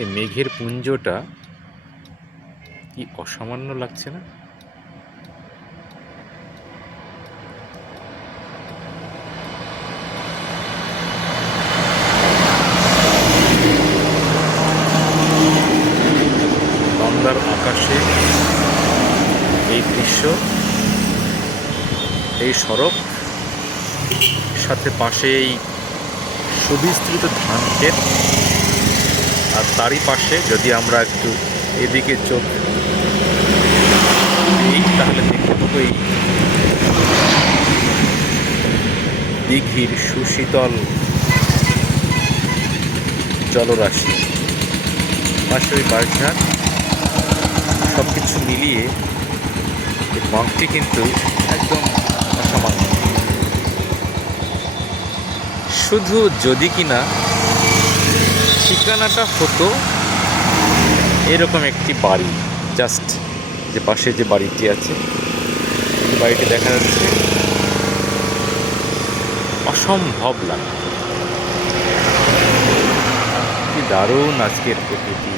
এই মেঘের পুঞ্জটা কি অসামান্য লাগছে না? আকাশে এই দৃশ্য, এই সড়ক, সাথে পাশে এই সুবিস্তৃত ধান ক্ষেত আর তারই পাশে যদি আমরা একটু এদিকে চোখ তাহলে দেখতে পাবো এই দিঘির সুশীতল জলরাশি। পাশে বাঁশঝাড় সব কিছু মিলিয়ে এই কিন্তু একদম অসামান্য। শুধু যদি কিনা ঠিকানাটা হতো এরকম একটি বাড়ি জাস্ট যে পাশে যে বাড়িটি আছে বাড়িটি দেখা যাচ্ছে। অসম্ভব লাগে কি দারুণ আজকের প্রকৃতি।